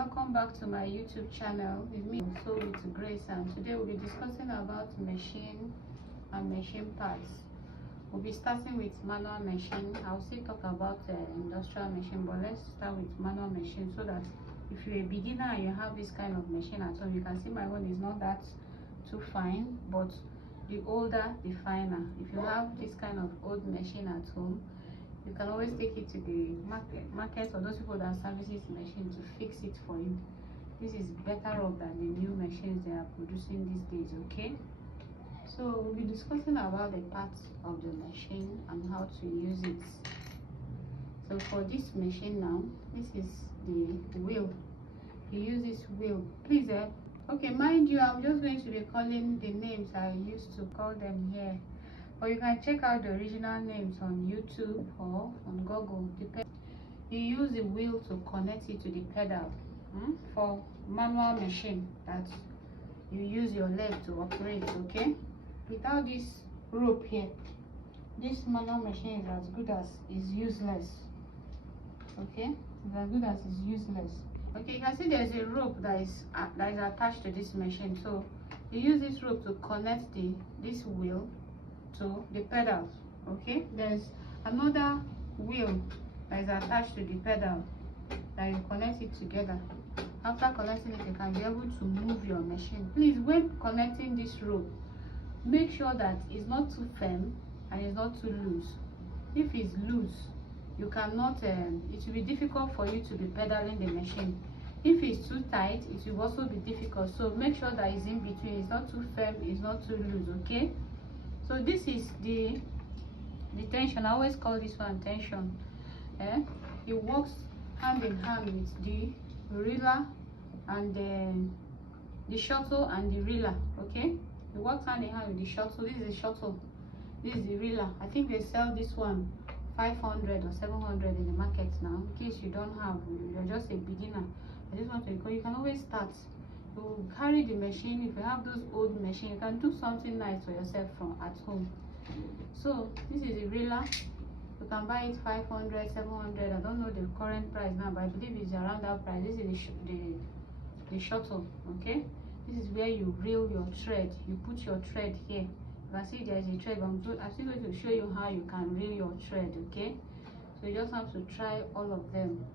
Welcome back to my YouTube channel with me, so with Grace, and today we'll be discussing about machine and machine parts. We'll be starting with manual machine. I'll still talk about industrial machine, but let's start with manual machine so that if you're a beginner and you have this kind of machine at home, you can see my one is not that too fine, but the older the finer. If you have this kind of old machine at home, you can always take it to the market or those people that services machine to fix it for you. This is better off than the new machines they are producing these days. Okay, so we'll be discussing about the parts of the machine and how to use it. So for this machine now, this is the wheel. You use this wheel, please. Okay, mind you, I'm just going to be calling the names I used to call them here, or you can check out the original names on YouTube or on Google. You use the wheel to connect it to the pedal. For manual machine that you use your leg to operate. Okay, without this rope here, this manual machine is as good as is useless. Okay, it's as good as is useless. Okay, you can see there's a rope that is attached to this machine, so you use this rope to connect this wheel to the pedals. Okay, there's another wheel that is attached to the pedal that you connect it together. After connecting it, you can be able to move your machine. Please, when connecting this rope, make sure that it's not too firm and it's not too loose. If it's loose, you cannot it will be difficult for you to be pedaling the machine. If it's too tight, it will also be difficult. So make sure that it's in between. It's not too firm, it's not too loose. Okay, so this is the tension. I always call this one tension. It works hand in hand with the reel and the shuttle and the reeler. Okay, it works hand in hand with the shuttle. This is the shuttle, this is the reeler. I think they sell this one 500 or 700 in the market now. In case you don't have, you're just a beginner, I just want to go, you can always start. You carry the machine. If you have those old machines, you can do something nice for yourself from at home. So this is a reeler. You can buy it 500, 700. I don't know the current price now, but I believe it's around that price. This is the shuttle. Okay, this is where you reel your thread. You put your thread here. You can see there's a thread. I'm still going to show you how you can reel your thread. Okay, so you just have to try all of them.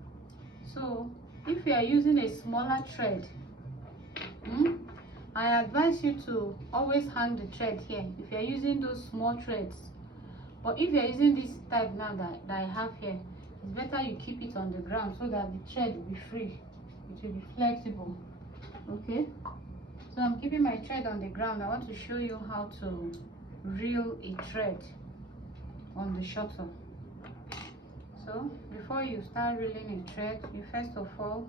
So if you are using a smaller thread, I advise you to always hang the thread here if you are using those small threads. But if you are using this type now that I have here, it's better you keep it on the ground so that the thread will be free. It will be flexible. Okay, so I'm keeping my thread on the ground. I want to show you how to reel a thread on the shuttle. So before you start reeling a thread, you first of all,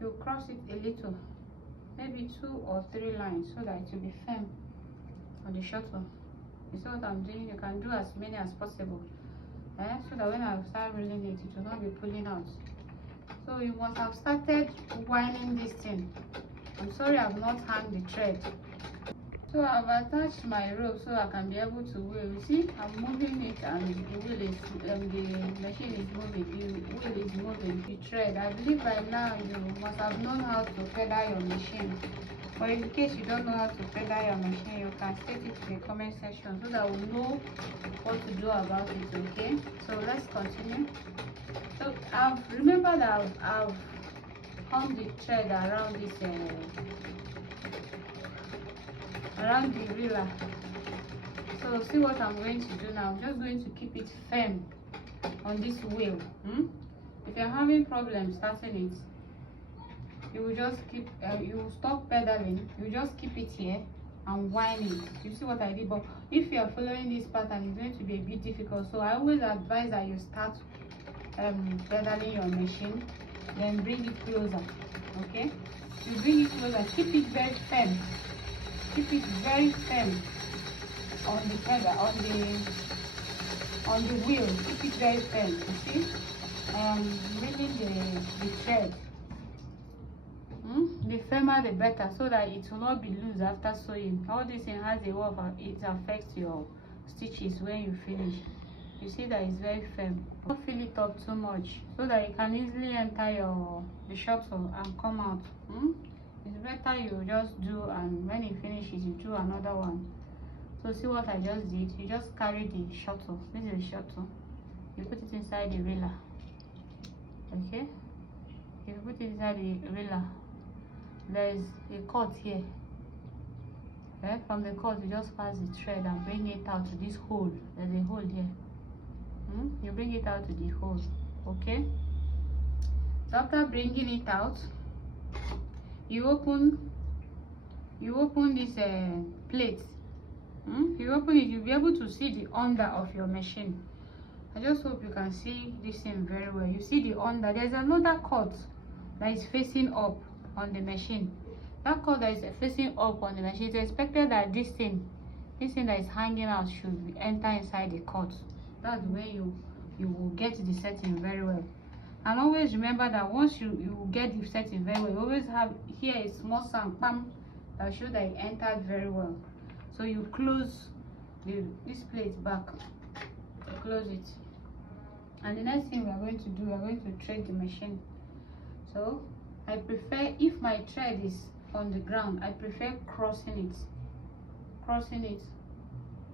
you cross it a little, maybe 2 or 3 lines, so that it will be firm on the shuttle. You see what I'm doing? You can do as many as possible, so that when I start reeling it, it will not be pulling out. So you must have started winding this thing. I'm sorry I've not hung the thread. So I've attached my rope so I can be able to wheel. You see, I'm moving it and the wheel is, the machine is moving, the wheel is moving, the thread. I believe by now you must have known how to pedal your machine. But in case you don't know how to pedal your machine, you can state it in the comment section so that we'll know what to do about it. Okay, so let's continue. So remember that I've hung the thread around this around the reeler. So see what I'm going to do now. I'm just going to keep it firm on this wheel. If you're having problems starting it, you will just keep you will stop pedaling, you just keep it here and wind it. You see what I did? But if you are following this pattern, it's going to be a bit difficult, so I always advise that you start pedaling your machine, then bring it closer. Okay, you bring it closer, keep it very firm. Keep it very firm on the pedal, on the wheel. Keep it very firm. You see, I am reeling the thread. The firmer the better, so that it will not be loose after sewing. All this thing has a way of it affects your stitches when you finish. you see that it's very firm. Don't fill it up too much so that you can easily enter the shuttle and come out. It's better you just do, and when it finishes you do another one. So see what I just did? You just carry the shuttle. This is the shuttle. You put it inside the riller. Okay, if you put it inside the riller, there is a cut here. From the cut you just pass the thread and bring it out to this hole. There's a hole here. You bring it out to the hole. Okay, so after bringing it out, you open this plate. You open it, you'll be able to see the under of your machine. I just hope you can see this thing very well. You see the under. There's another cut that is facing up on the machine. That cut that is facing up on the machine, it's expected that this thing that is hanging out should enter inside the cut. That's where you will get the setting very well. And always remember that once you get the setting very well, you always have here a small sound bam that shows that it entered very well. So you close this plate back, close it. And the next thing we are going to do, we are going to thread the machine. So I prefer, if my thread is on the ground, I prefer crossing it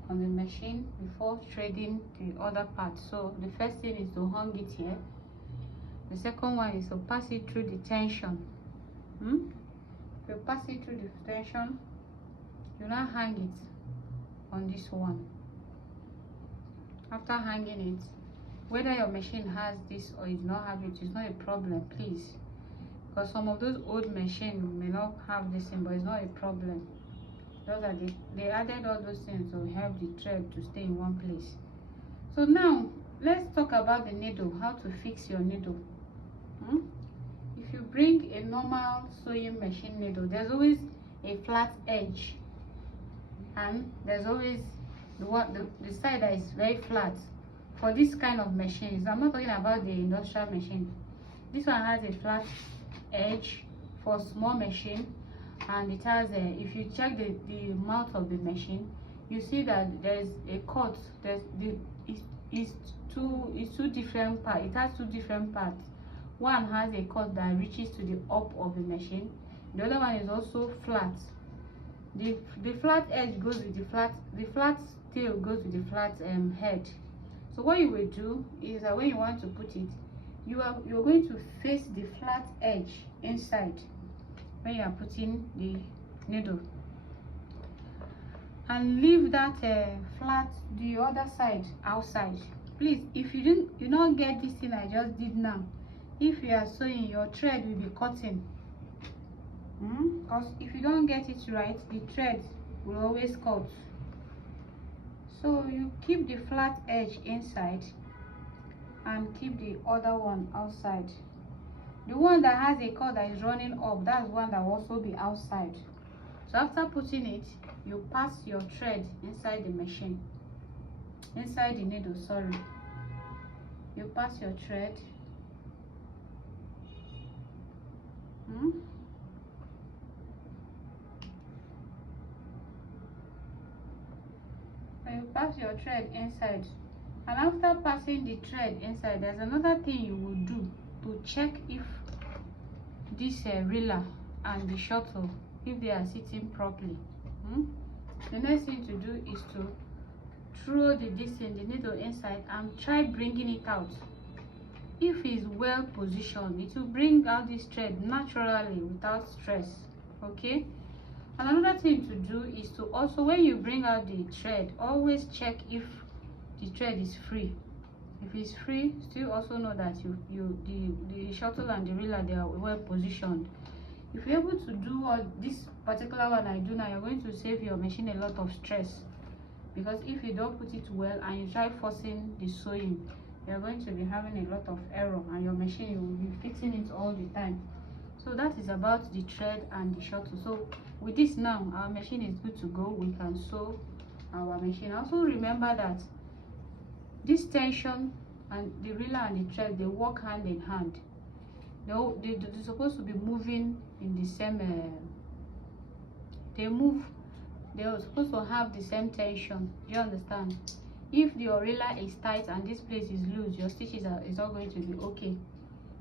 on the machine before threading the other part. So the first thing is to hang it here. The second one is to pass it through the tension. You pass it through the tension, you now hang it on this one. After hanging it, whether your machine has this or you do not have it, it's not a problem, please, because some of those old machines may not have this thing, but it's not a problem. Those are they added all those things to help the thread to stay in one place. So now let's talk about the needle, how to fix your needle. If you bring a normal sewing machine needle, there's always a flat edge, and there's always the side that is very flat. For this kind of machines, I'm not talking about the industrial machine. This one has a flat edge for small machine, and it has if you check the mouth of the machine, you see that there's a cut. It's two different parts. It has two different parts. One has a cut that reaches to the up of the machine. The other one is also flat. The flat edge goes with the flat tail goes with the flat head. So what you will do is that when you want to put it, you're going to face the flat edge inside when you are putting the needle, and leave that flat the other side outside. Please, if you don't get this thing I just did now, if you are sewing, your thread will be cutting. Because if you don't get it right, the thread will always cut. So you keep the flat edge inside and keep the other one outside. The one that has a cut that is running up, that's one that will also be outside. So after putting it, you pass your thread inside the machine, inside the needle, sorry. You pass your thread. You pass your thread inside, and after passing the thread inside, there's another thing you will do to check if this riller and the shuttle, if they are sitting properly. The next thing to do is to throw the needle inside and try bringing it out. If it's well positioned, it will bring out this thread naturally without stress. Okay, and another thing to do is to also, when you bring out the thread, always check if the thread is free. If it's free, still also know that the shuttle and the riller, they are well positioned. If you're able to do this particular one I do now, you're going to save your machine a lot of stress, because if you don't put it well and you try forcing the sewing, you're going to be having a lot of error, and your machine, you will be fixing it all the time. So that is about the thread and the shuttle. So with this now, our machine is good to go. We can sew our machine. Also remember that this tension and the riller and the thread, they work hand in hand. They're supposed to be moving in the same they're supposed to have the same tension. Do you understand? If the railer is tight and this place is loose, your stitches is not going to be okay.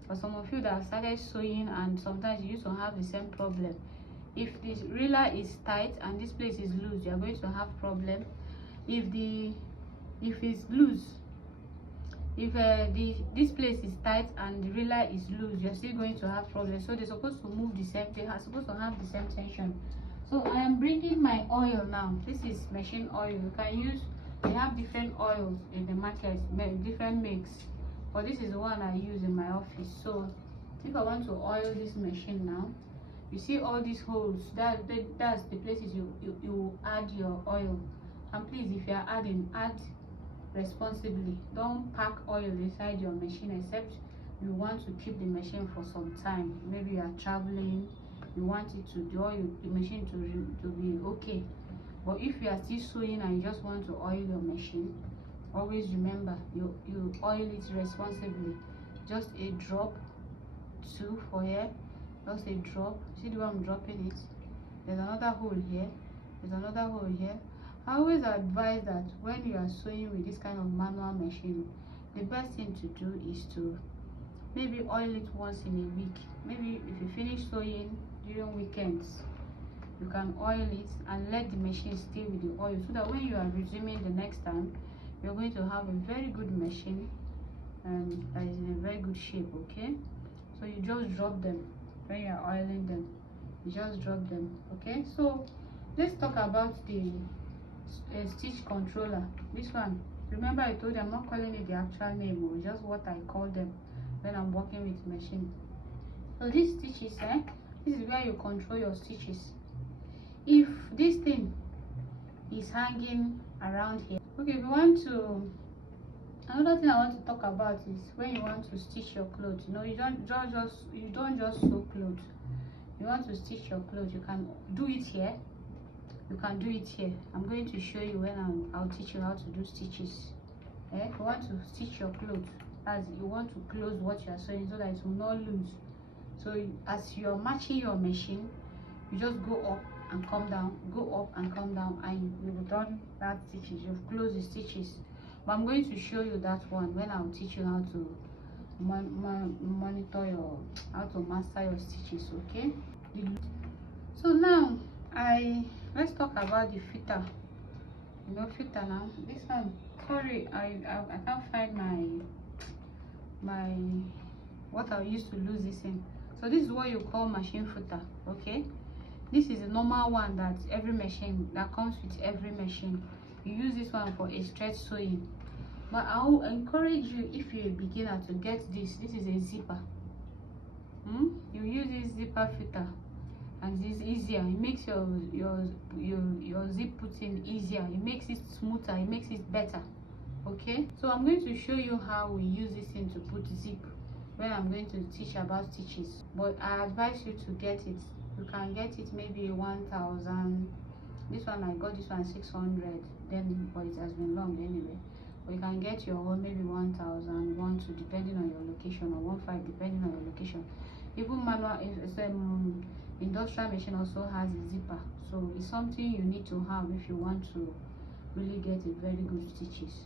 For some of you that have started sewing and sometimes you used to have the same problem, if the railer is tight and this place is loose, you are going to have problem. If it's loose, if this place is tight and the railer is loose, you're still going to have problems. So they're supposed to move the same, they are supposed to have the same tension. So I am bringing my oil now. This is machine oil. You can use, they have different oils in the market, different makes, but this is the one I use in my office. So if I want to oil this machine now, you see all these holes, that's the places you add your oil. And please, if you are adding, add responsibly. Don't pack oil inside your machine except you want to keep the machine for some time. Maybe you are traveling, you want it to the machine to be okay. But if you are still sewing and you just want to oil your machine, always remember you oil it responsibly. Just a drop, 2 for here, just a drop. See the way I'm dropping it? There's another hole here, there's another hole here. I always advise that when you are sewing with this kind of manual machine, the best thing to do is to maybe oil it once in a week. Maybe if you finish sewing during weekends, you can oil it and let the machine stay with the oil, so that when you are resuming the next time, you're going to have a very good machine and that is in a very good shape. Okay, so you just drop them when you are oiling them, you just drop them. Okay, so let's talk about the stitch controller. This one, remember I told you I'm not calling it the actual name, or just what I call them when I'm working with machine. So these stitches, this is where you control your stitches. If this thing is hanging around here, okay, if you want to, another thing I want to talk about is when you want to stitch your clothes. You know, you don't just sew clothes. You want to stitch your clothes, you can do it here, you can do it here. I'm going to show you when I'll teach you how to do stitches. If you want to stitch your clothes, as you want to close what you are sewing so that it will not lose. So as you're matching your machine, you just go up and come down, go up and come down, and you've done that stitches, you've closed the stitches. But I'm going to show you that one when I'll teach you how to monitor your, how to master your stitches. Okay, so now let's talk about the fitter. You know, fitter now, this one, sorry, I can't find my what I used to lose this in. So this is what you call machine footer. Okay, this is the normal one that every machine that comes with every machine. You use this one for a stretch sewing, but I will encourage you, if you're a beginner, to get this. This is a zipper. You use this zipper footer and it's easier. It makes your zip putting easier, it makes it smoother, it makes it better. Okay, so I'm going to show you how we use this thing to put zip when I'm going to teach about stitches. But I advise you to get it. You can get it maybe 1,000. This one, I got this one 600 then, but it has been long anyway. But you can get your own maybe 1,000, 1,200 depending on your location, or 1,500 depending on your location. Even manual industrial machine also has a zipper, so it's something you need to have if you want to really get a very good stitches.